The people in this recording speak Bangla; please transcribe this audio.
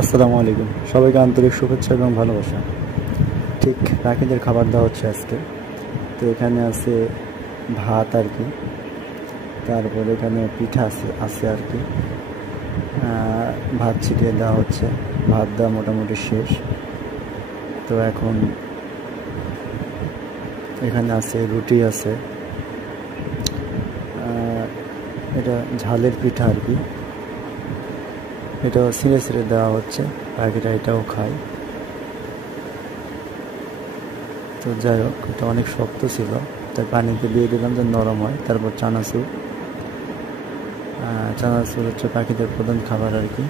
আসসালামু আলাইকুম, সবাইকে আন্তরিক শুভেচ্ছা এবং ভালোবাসা। ঠিক পাখিদের খাবার দেওয়া হচ্ছে আজকে। তো এখানে আছে ভাত আর কি, তারপর এখানে পিঠা আছে আছে আর কি। ভাত ছিটিয়ে দেওয়া হচ্ছে, ভাত দেওয়া মোটামুটি শেষ। তো এখন এখানে আছে রুটি আছে, এটা ঝালের পিঠা আর কি। এটাও ছিঁড়ে ছিঁড়ে দেওয়া হচ্ছে, পাখিরা এটাও খায়। তো যাই হোক, এটা অনেক শক্ত ছিল, তাই পানিতে দিয়ে দিলাম যে নরম হয়। তারপর চানাচুর, চানাচুর হচ্ছে পাখিদের প্রধান খাবার আর কি।